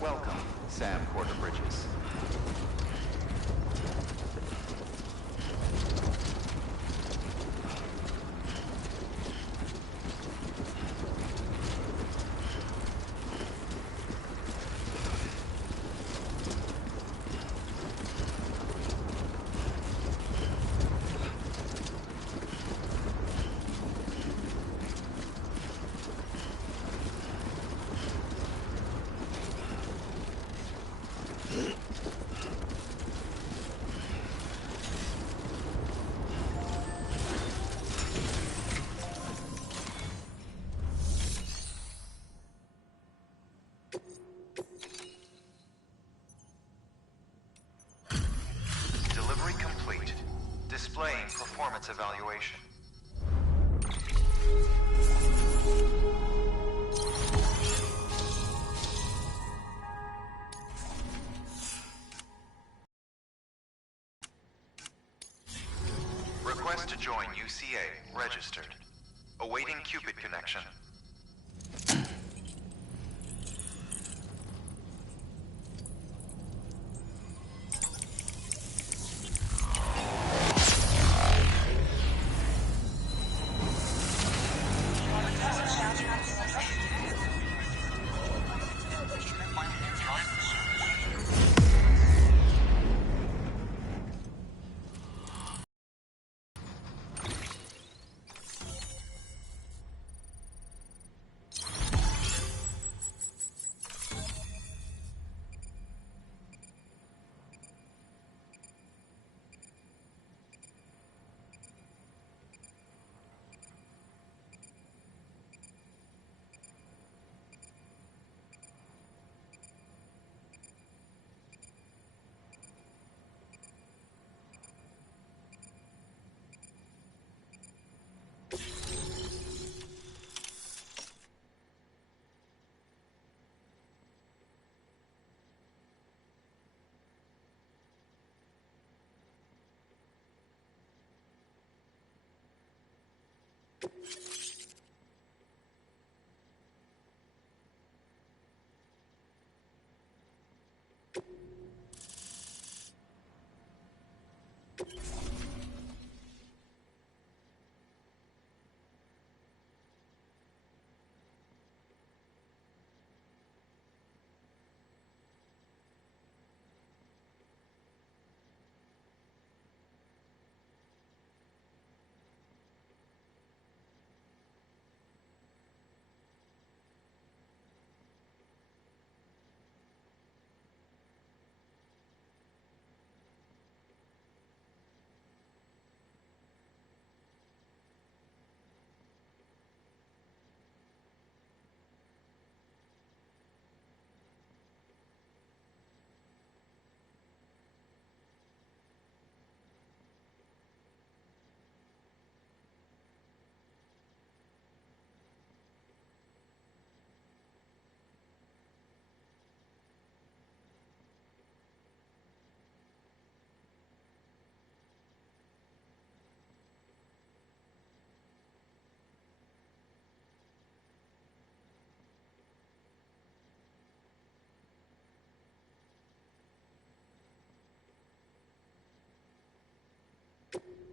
Welcome, Sam Porter Bridges. Delivery complete. Displaying performance evaluation. Request to join UCA. Registered. Awaiting Cupid connection.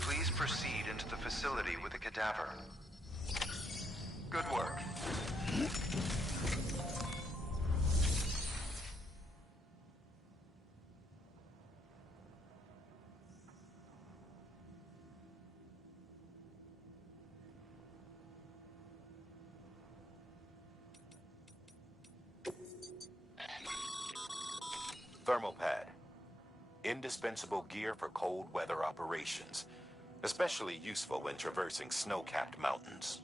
Please proceed into the facility with the cadaver. Good work. Thermal pad. Indispensable gear for cold weather operations. Especially useful when traversing snow-capped mountains.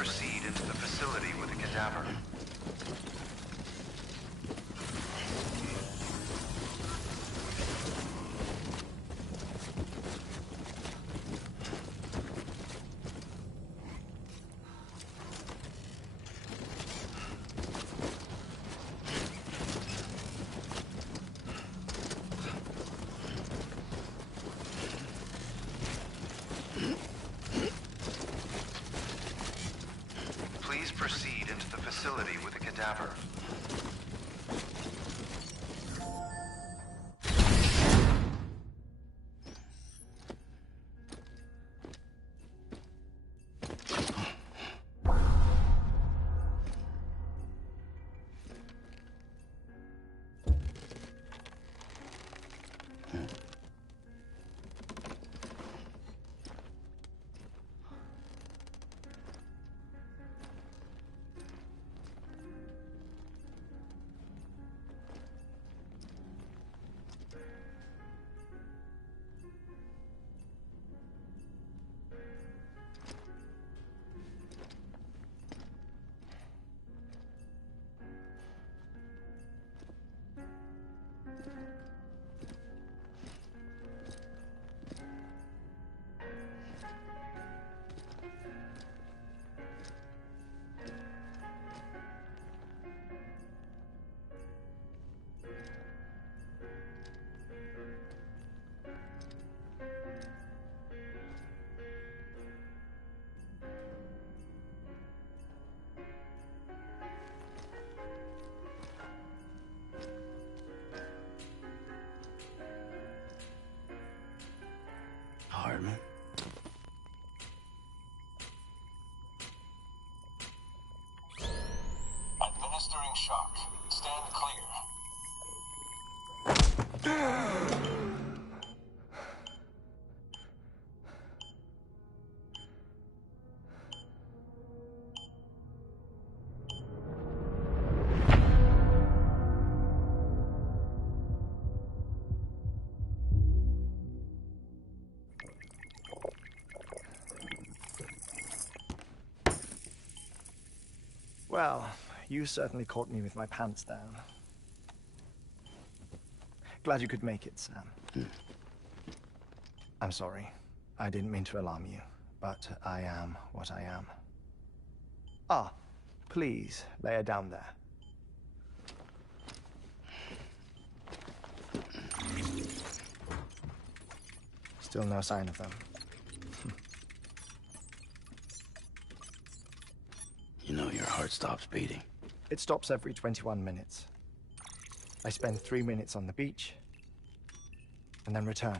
proceed into the facility with the cadaver. Please proceed into the facility with the cadaver. Hardman. Administering shock. Stand clear. Well, you certainly caught me with my pants down. Glad you could make it, Sam. I'm sorry. I didn't mean to alarm you, but I am what I am. Ah, please, lay her down there. Still no sign of them. You know your heart stops beating. It stops every 21 minutes. I spend 3 minutes on the beach, and then return.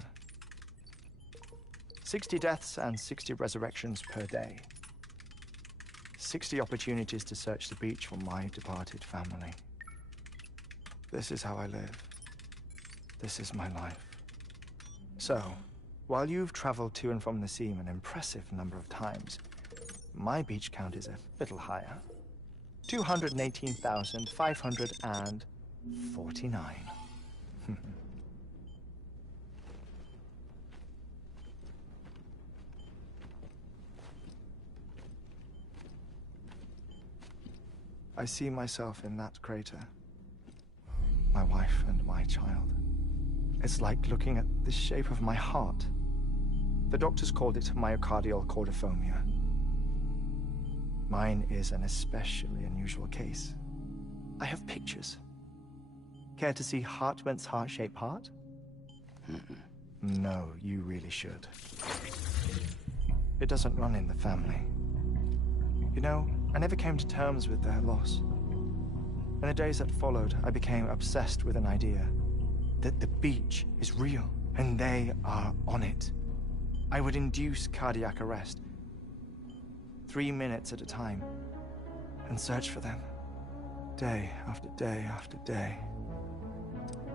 60 deaths and 60 resurrections per day. 60 opportunities to search the beach for my departed family. This is how I live. This is my life. So, while you've traveled to and from the sea an impressive number of times, my beach count is a little higher. 218,549. I see myself in that crater. My wife and my child. It's like looking at the shape of my heart. The doctors called it myocardial cordiformia. Mine is an especially unusual case. I have pictures. Care to see Hartman's heart-shaped heart? No, you really should. It doesn't run in the family. You know, I never came to terms with their loss. In the days that followed, I became obsessed with an idea that the beach is real, and they are on it. I would induce cardiac arrest, 3 minutes at a time, and search for them, day after day after day.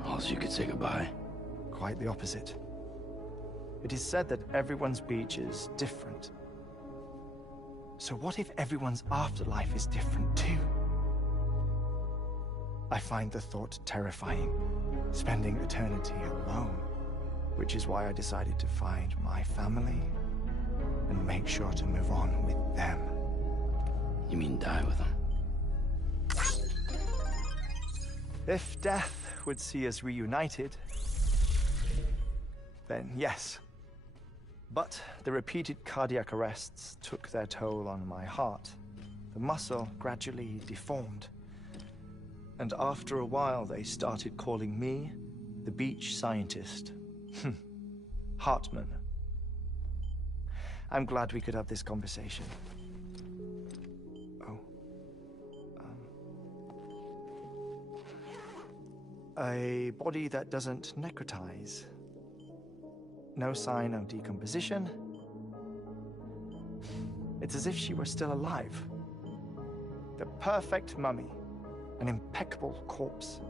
Also, you could say goodbye. Quite the opposite. It is said that everyone's beach is different. So what if everyone's afterlife is different too? I find the thought terrifying, spending eternity alone, which is why I decided to find my family and make sure to move on with them. You mean die with them? If death would see us reunited, then yes. But the repeated cardiac arrests took their toll on my heart. The muscle gradually deformed. And after a while, they started calling me the beach scientist. Hartman. I'm glad we could have this conversation. Oh. A body that doesn't necrotize. No sign of decomposition. It's as if she were still alive. The perfect mummy. An impeccable corpse.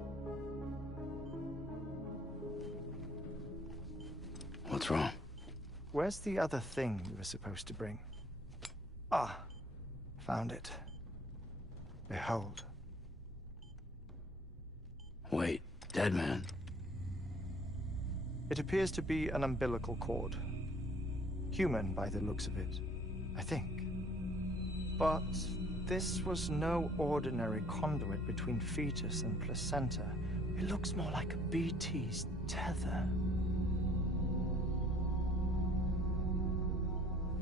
What's wrong? Where's the other thing you were supposed to bring? Ah, found it. Behold. Wait, dead man. It appears to be an umbilical cord. Human by the looks of it, I think. But this was no ordinary conduit between fetus and placenta. It looks more like a BT's tether.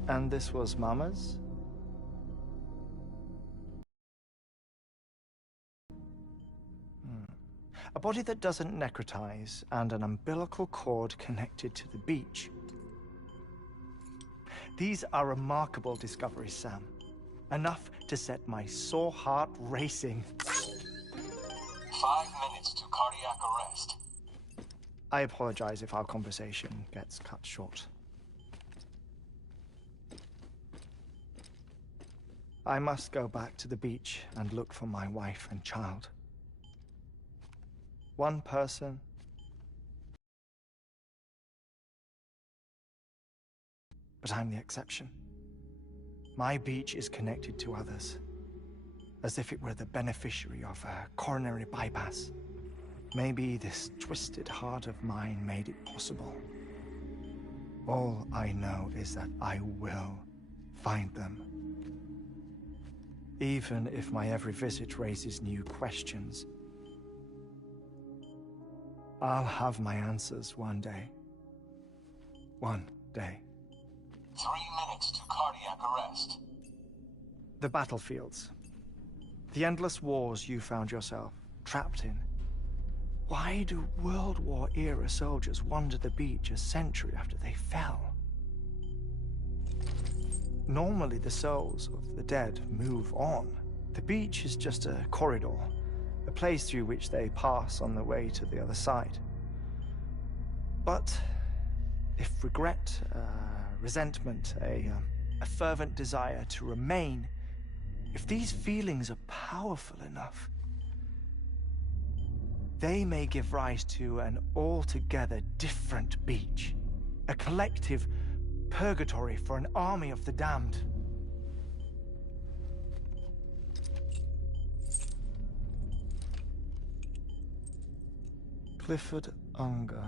And this was Mama's? A body that doesn't necrotize and an umbilical cord connected to the beach. These are remarkable discoveries, Sam. Enough to set my sore heart racing. 5 minutes to cardiac arrest. I apologize if our conversation gets cut short. I must go back to the beach and look for my wife and child. One person, but I'm the exception. My beach is connected to others, as if it were the beneficiary of a coronary bypass. Maybe this twisted heart of mine made it possible. All I know is that I will find them. Even if my every visit raises new questions, I'll have my answers one day. One day. 3 minutes to cardiac arrest. The battlefields. The endless wars you found yourself trapped in. Why do World War-era soldiers wander the beach a century after they fell? Normally, the souls of the dead move on. The beach is just a corridor, a place through which they pass on the way to the other side. But if regret, resentment, a fervent desire to remain, if these feelings are powerful enough, they may give rise to an altogether different beach, a collective purgatory for an army of the damned. Clifford Unger.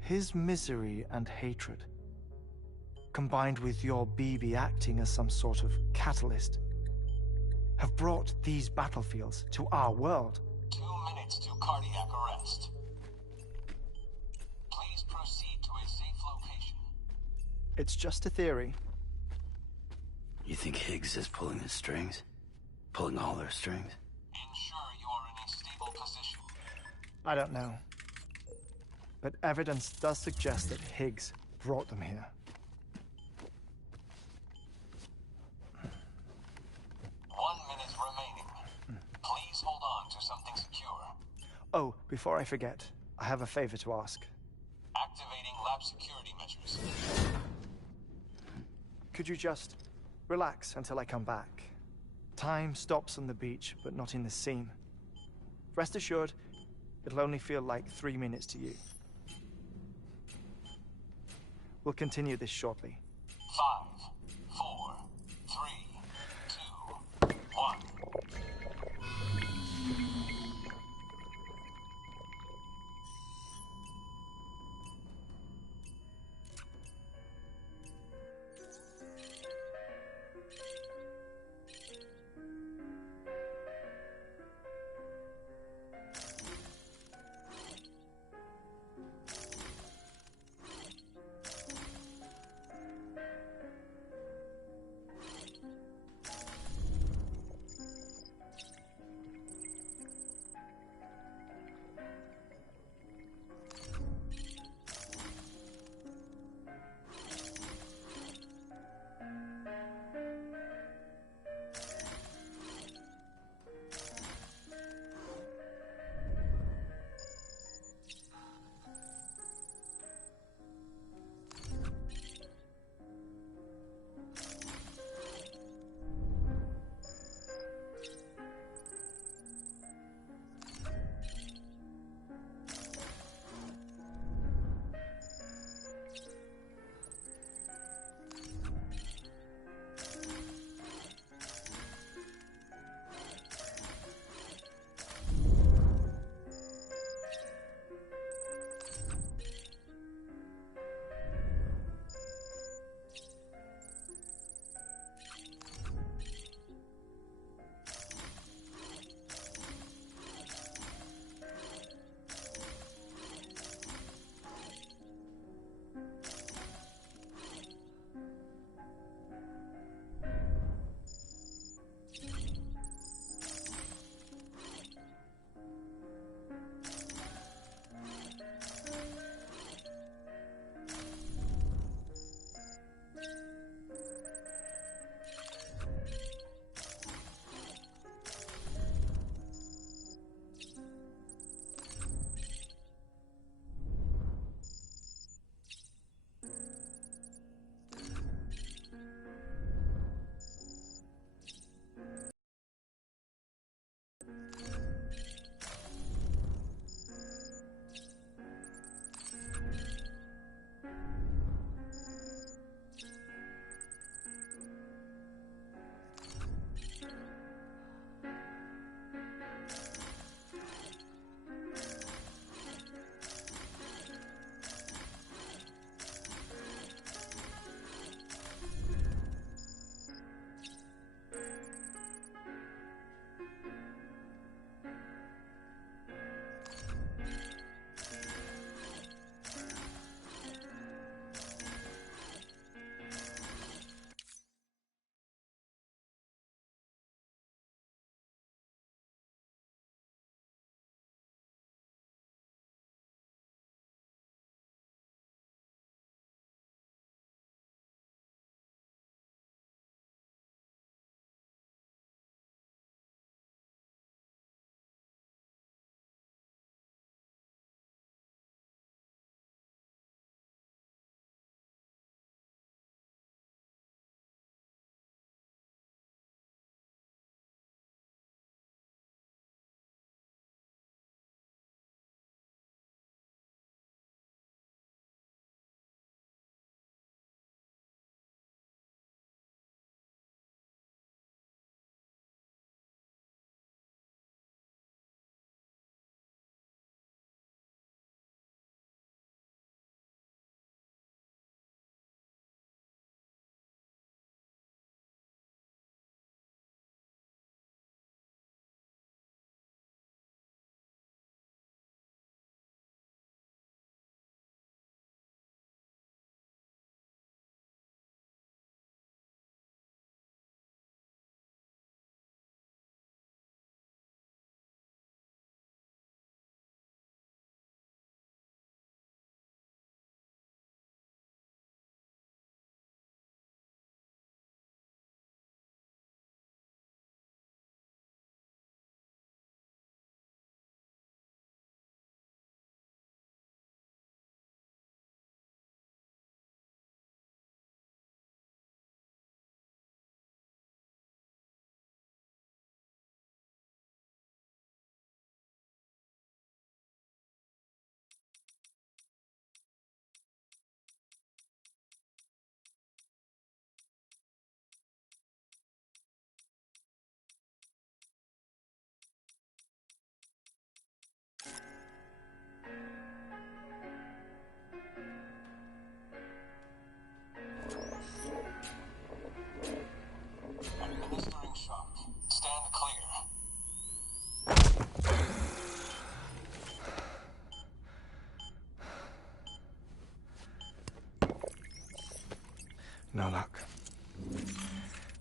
His misery and hatred, combined with your BB acting as some sort of catalyst, have brought these battlefields to our world. 2 minutes to cardiac arrest. Please proceed to a safe location. It's just a theory. You think Higgs is pulling the strings? Pulling all their strings? Ensure you are in a stable position. I don't know. But evidence does suggest that Higgs brought them here. 1 minute remaining. Please hold on to something secure. Oh, before I forget, I have a favor to ask. Activating lab security measures. Could you just relax until I come back? Time stops on the beach, but not in the scene. Rest assured, it'll only feel like 3 minutes to you. We'll continue this shortly. 5, 4, 3, 2, 1.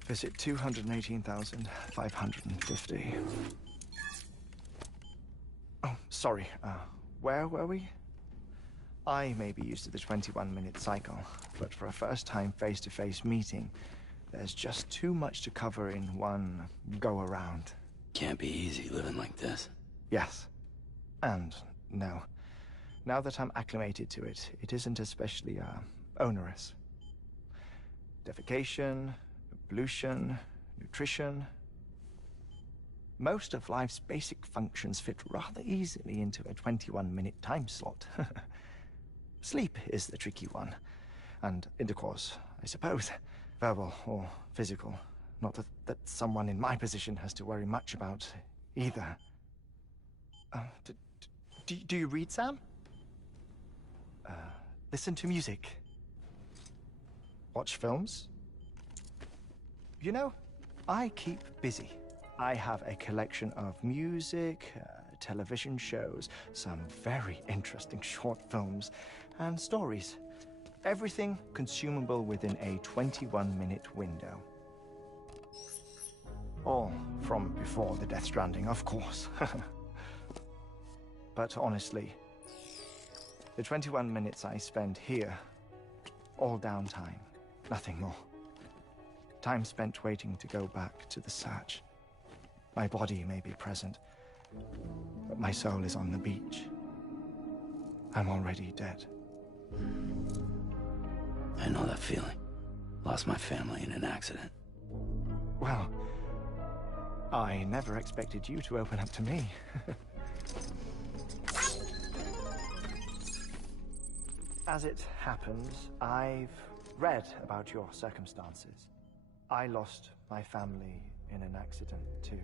Visit 218,550. Oh, sorry. Where were we? I may be used to the 21-minute cycle, but for a first-time face-to-face meeting, there's just too much to cover in one go-around. Can't be easy living like this. Yes. And no. Now that I'm acclimated to it, it isn't especially, onerous. Defecation, pollution, nutrition. Most of life's basic functions fit rather easily into a 21-minute time slot. Sleep is the tricky one. And intercourse, I suppose. Verbal or physical. Not that someone in my position has to worry much about either. Do you read, Sam? Listen to music. Watch films? You know, I keep busy. I have a collection of music, television shows, some very interesting short films, and stories. Everything consumable within a 21-minute window. All from before the Death Stranding, of course. But honestly, the 21 minutes I spend here, all downtime, nothing more. Time spent waiting to go back to the search. My body may be present, but my soul is on the beach. I'm already dead. I know that feeling. Lost my family in an accident. Well, I never expected you to open up to me. As it happens, I've read about your circumstances. I lost my family in an accident, too.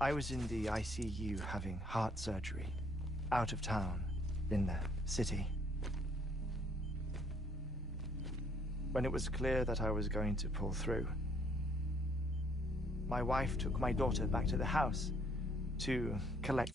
I was in the ICU having heart surgery, out of town, in the city. When it was clear that I was going to pull through, my wife took my daughter back to the house to collect